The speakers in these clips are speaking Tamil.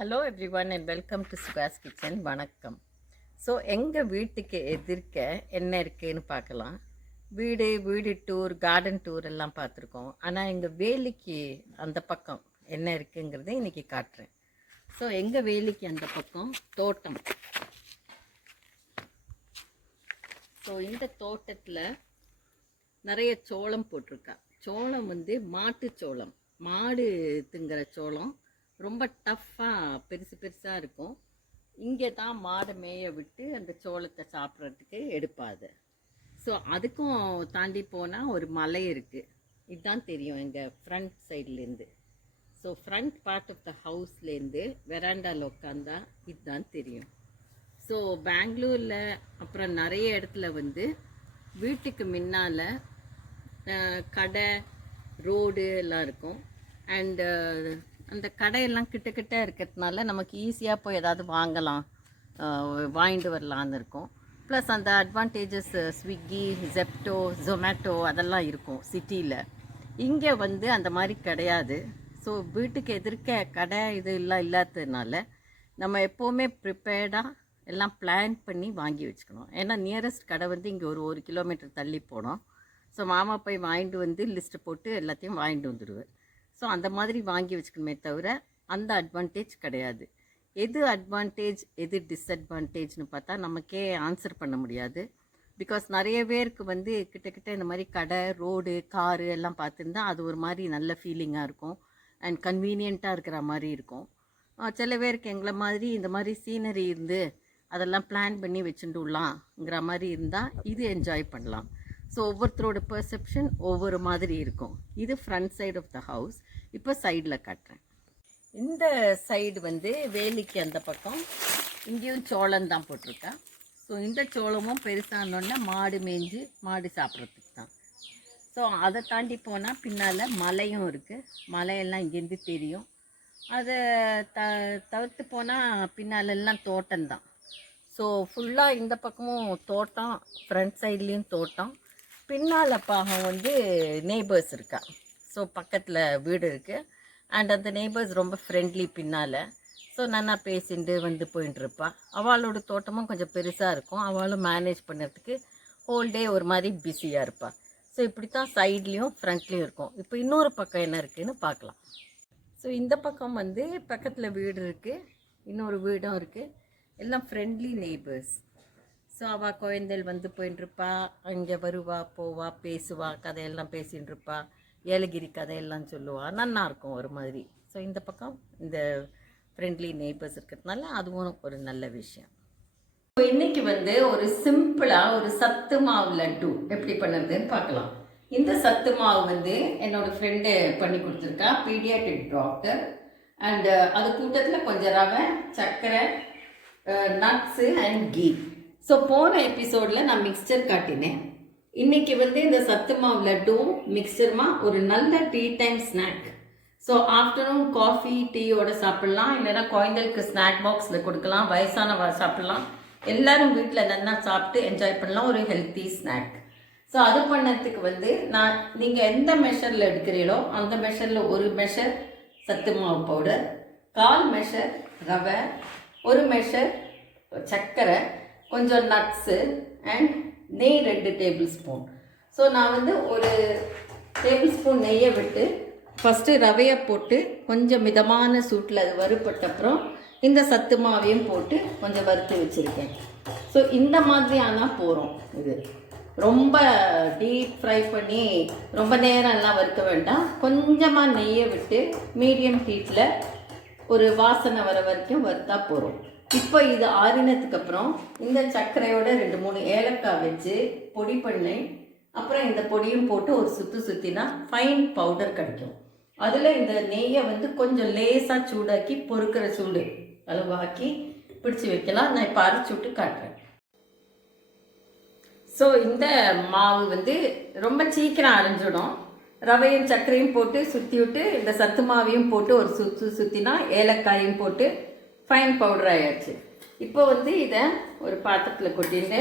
Hello everyone and welcome to Sukash kitchen. வணக்கம். ஸோ எங்கள் வீட்டுக்கு எதிர்க்க என்ன இருக்குதுன்னு பார்க்கலாம். வீடு டூர், கார்டன் டூர் எல்லாம் பார்த்துருக்கோம். ஆனால் எங்கள் வேலிக்கு அந்த பக்கம் என்ன இருக்குங்கிறத இன்றைக்கி காட்டுறேன். ஸோ எங்கள் வேலிக்கு அந்த பக்கம் தோட்டம். ஸோ இந்த தோட்டத்தில் நிறைய சோளம் போட்டிருக்கா. சோளம் மாட்டு சோளம், மாடு திங்கிற சோளம். ரொம்ப டஃப்பாக பெருசாக இருக்கும். இங்கே தான் மாடை மேய விட்டு அந்த சோளத்தை சாப்பிட்றதுக்கு எடுப்பாது. ஸோ அதுக்கும் தாண்டி போனால் ஒரு மலை இருக்குது. இதுதான் தெரியும் எங்கள் ஃப்ரண்ட் சைட்லேருந்து. So front part of the ஹவுஸ்லேருந்து வெராண்டாவில் உட்காந்தா இதுதான் தெரியும். ஸோ பெங்களூரில் அப்புறம் நிறைய இடத்துல வீட்டுக்கு முன்னால் கடை, ரோடு எல்லாம் இருக்கும். அண்டு அந்த கடையெல்லாம் கிட்ட இருக்கிறதுனால நமக்கு ஈஸியாக போய் ஏதாவது வாங்கிட்டு வரலான்னு இருக்கும். ப்ளஸ் அந்த அட்வான்டேஜஸ் ஸ்விக்கி, ஜெப்டோ, ஜொமேட்டோ அதெல்லாம் இருக்கும் சிட்டியில். இங்கே அந்த மாதிரி கிடையாது. ஸோ வீட்டுக்கு எதிர்க்க கடை இது எல்லாம் இல்லாததுனால நம்ம எப்போவுமே ப்ரிப்பேர்டாக எல்லாம் பிளான் பண்ணி வாங்கி வச்சுக்கணும். ஏன்னா நியரஸ்ட் கடை இங்கே ஒரு கிலோமீட்டர் தள்ளி போனோம். ஸோ மாமா போய் வாங்கிட்டு லிஸ்ட்டு போட்டு எல்லாத்தையும் வாங்கிட்டு வந்துடுவேன். ஸோ அந்த மாதிரி வாங்கி வச்சுக்கணுமே தவிர அந்த அட்வான்டேஜ் கிடையாது. எது அட்வான்டேஜ் எது டிஸ்அட்வான்டேஜ்னு பார்த்தா நமக்கே ஆன்சர் பண்ண முடியாது. பிகாஸ் நிறைய பேருக்கு கிட்ட இந்த மாதிரி கடை, ரோடு, காரு எல்லாம் பார்த்துருந்தா அது ஒரு மாதிரி நல்ல ஃபீலிங்காக இருக்கும் அண்ட் கன்வீனியண்ட்டாக இருக்கிற மாதிரி இருக்கும். சில பேருக்கு எங்களை மாதிரி இந்த மாதிரி சீனரி அதெல்லாம் பிளான் பண்ணி வச்சுட்டுலாம்ங்கிற மாதிரி இருந்தால் இது என்ஜாய் பண்ணலாம். ஸோ ஒவ்வொருத்தரோட பெர்செப்ஷன் ஒவ்வொரு மாதிரி இருக்கும். இது front side of the house. இப்போ சைடில் காட்டுறேன். இந்த சைடு வேலிக்கு அந்த பக்கம் இங்கேயும் சோளம் தான் போட்டிருக்கா. ஸோ இந்த சோளமும் பெருசானோடனே மாடு மேய்ஞ்சி மாடு சாப்பிட்றதுக்கு தான். ஸோ அதை தாண்டி போனால் பின்னால் மலையும் இருக்குது. மலையெல்லாம் இங்கேருந்து தெரியும். அதை தவிர்த்து போனால் பின்னாலெல்லாம் தோட்டம்தான். ஸோ ஃபுல்லாக இந்த பக்கமும் தோட்டம், ஃப்ரண்ட் சைட்லேயும் தோட்டம். பின்னால் பாகம் நெய்பர்ஸ் இருக்கா. ஸோ பக்கத்தில் வீடு இருக்குது. அண்ட் அந்த நெய்பர்ஸ் ரொம்ப ஃப்ரெண்ட்லி பின்னால். ஸோ நல்லா பேசிட்டு போயின்ட்டுருப்பா. அவளோட தோட்டமும் கொஞ்சம் பெருசாக இருக்கும். அவளும் மேனேஜ் பண்ணுறதுக்கு ஹோல் டே ஒரு மாதிரி பிஸியாக இருப்பாள். ஸோ இப்படி தான் சைட்லேயும் ஃப்ரண்ட்லேயும் இருக்கும். இப்போ இன்னொரு பக்கம் என்ன இருக்குதுன்னு பார்க்கலாம். ஸோ இந்த பக்கம் பக்கத்தில் வீடு இருக்குது, இன்னொரு வீடும் இருக்குது. எல்லாம் ஃப்ரெண்ட்லி நெய்பர்ஸ். ஸோ அவள் குழந்தைகள் போயின்ட்டுருப்பா. அங்கே வருவா, போவா, பேசுவா, கதையெல்லாம் பேசின்னு இருப்பா. ஏலகிரி கதையெல்லாம் சொல்லுவாள். நல்லாயிருக்கும் ஒரு மாதிரி. ஸோ இந்த பக்கம் இந்த ஃப்ரெண்ட்லி நெய்பர்ஸ் இருக்கிறதுனால அதுவும் ஒரு நல்ல விஷயம். ஸோ இன்றைக்கி ஒரு சிம்பிளாக ஒரு சத்து மாவு லட்டு எப்படி பண்ணுறதுன்னு பார்க்கலாம். இந்த சத்து மாவு என்னோடய ஃப்ரெண்டு பண்ணி கொடுத்துருக்கா, பீடியாட்ரிக் டாக்டர். அண்டு அது கூட்டத்தில் கொஞ்சம் ரவை, சர்க்கரை, நட்ஸு அண்ட் கீ. ஸோ போன எபிசோடில் நான் மிக்சர் காட்டினேன். இன்றைக்கி இந்த சத்து மாவு லட்டும் மிக்சருமா ஒரு நல்ல tea time snack. So afternoon coffee, டீயோட சாப்பிட்லாம். இல்லைன்னா குழந்தைகளுக்கு ஸ்நாக் பாக்ஸில் கொடுக்கலாம், வயசானவ சாப்பிட்லாம். எல்லோரும் வீட்டில் நல்லா சாப்பிட்டு என்ஜாய் பண்ணலாம். ஒரு ஹெல்த்தி ஸ்நாக். ஸோ அது பண்ணதுக்கு நீங்கள் எந்த மெஷரில் எடுக்கிறீங்களோ அந்த மெஷரில் ஒரு மெஷர் சத்து மாவு பவுடர், 1/4 மெஷர் ரவை, 1 மெஷர் சர்க்கரை, கொஞ்சம் நட்ஸு அண்ட் நெய் 2 டேபிள் ஸ்பூன். ஸோ நான் ஒரு டேபிள் ஸ்பூன் நெய்யை விட்டு ஃபஸ்ட்டு ரவையை போட்டு கொஞ்சம் மிதமான சூட்டில் அது வறுபட்டப்புறம் இந்த சத்து மாவையும் போட்டு கொஞ்சம் வறுத்து வச்சுருக்கேன். ஸோ இந்த மாதிரி ஆனால் போகிறோம். இது ரொம்ப டீப் ஃப்ரை பண்ணி ரொம்ப நேரம் எல்லாம் வறுக்க வேண்டாம். கொஞ்சமாக நெய்யை விட்டு மீடியம் ஹீட்டில் ஒரு வாசனை வர வரைக்கும் வறுத்தா போகிறோம். இப்போ இது ஆறினதுக்கப்புறம் இந்த சர்க்கரையோட 2-3 ஏலக்காய் வச்சு பொடி பண்ணி அப்புறம் இந்த பொடியும் போட்டு ஒரு சுற்றினா ஃபைன் பவுடர் கிடைக்கும். அதில் இந்த நெய்யை கொஞ்சம் லேசாக சூடாக்கி பொறுக்கிற சூடு அளவாக்கி பிடிச்சி வைக்கலாம். நான் இப்போ அரைச்சி விட்டு காட்டுறேன். ஸோ இந்த மாவு ரொம்ப சீக்கிரம் அரைஞ்சிடும். ரவையும் சர்க்கரையும் போட்டு சுற்றி விட்டு இந்த சத்து மாவையும் போட்டு ஒரு சுற்றினா ஏலக்காயும் போட்டு ஃபைன் பவுடர் ஆயாச்சு. இப்போ இதை ஒரு பாத்திரத்தில் கொட்டிட்டு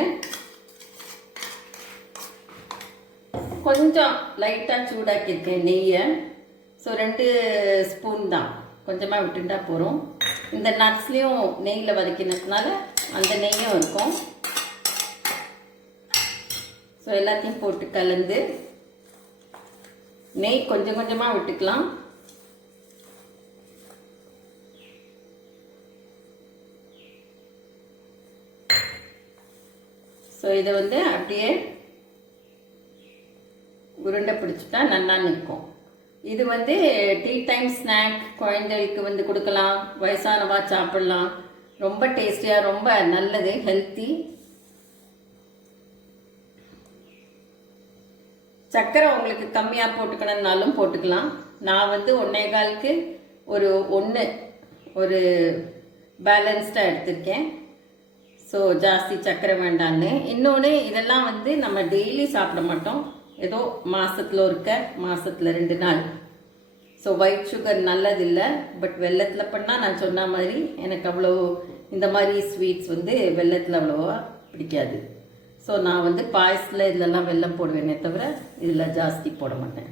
கொஞ்சம் லைட்டாக சூடாக்கியிருக்கேன் நெய்யை. ஸோ 2 ஸ்பூன் தான், கொஞ்சமாக விட்டுட்டா போகிறோம். இந்த நட்ஸ்லேயும் நெய்யில் வதக்கினதுனால அந்த நெய்யும் இருக்கும். ஸோ எல்லாத்தையும் போட்டு கலந்து நெய் கொஞ்சம் கொஞ்சமாக விட்டுக்கலாம். ஸோ இதை வந்து அப்படியே உருண்டை பிடிச்சிட்டா நல்லா நிற்கும். இது வந்து டீ டைம் ஸ்நாக் குழந்தைகளுக்கு வந்து கொடுக்கலாம், வயசானவா சாப்பிடலாம். ரொம்ப டேஸ்டியாக, ரொம்ப நல்லது, ஹெல்த்தி. சர்க்கரை உங்களுக்கு கம்மியாக போட்டுக்கணுன்னாலும் போட்டுக்கலாம். நான் வந்து 1.25க்கு ஒரு பேலன்ஸ்டாக எடுத்திருக்கேன். ஸோ ஜாஸ்தி சர்க்கரை வேண்டான்னு. இன்னொன்று, இதெல்லாம் வந்து நம்ம டெய்லி சாப்பிட மாட்டோம், ஏதோ மாதத்தில் மாதத்தில் 2 நாள். ஸோ ஒயிட் சுகர் நல்லதில்லை. பட் வெல்லத்தில் பண்ணால் நான் சொன்ன மாதிரி எனக்கு அவ்வளோ இந்த மாதிரி ஸ்வீட்ஸ் வந்து வெல்லத்தில் அவ்வளோவா பிடிக்காது. ஸோ நான் வந்து பாயசத்தில் இதெல்லாம் வெல்லம் போடுவேனே தவிர இதில் ஜாஸ்தி போட மாட்டேன்.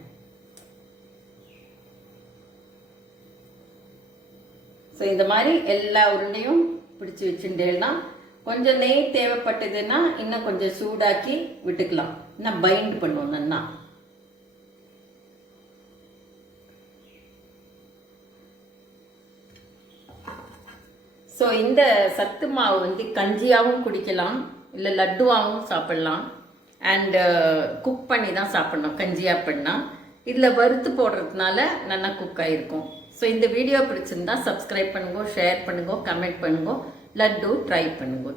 ஸோ இந்த மாதிரி எல்லா உருண்டையும் பிடிச்சி வச்சுட்டேன்னா கொஞ்சம் நெய் தேவைப்பட்டதுன்னா இன்னும் கொஞ்சம் சூடாக்கி விட்டுக்கலாம். இன்னும் பைண்ட் பண்ணுவோம் நல்லா. ஸோ இந்த சத்து மாவு வந்து கஞ்சியாகவும் குடிக்கலாம், இல்லை லட்டுவாகவும் சாப்பிடலாம். அண்டு குக் பண்ணி தான் சாப்பிடணும் கஞ்சியாக பண்ணால். இதில் வறுத்து போடுறதுனால நல்லா குக் ஆகிருக்கும். ஸோ இந்த வீடியோ பிடிச்சிருந்தா சப்ஸ்கிரைப் பண்ணுங்க, ஷேர் பண்ணுங்க, கமெண்ட் பண்ணுங்க, லட்டு ட்ரை பண்ணுங்க.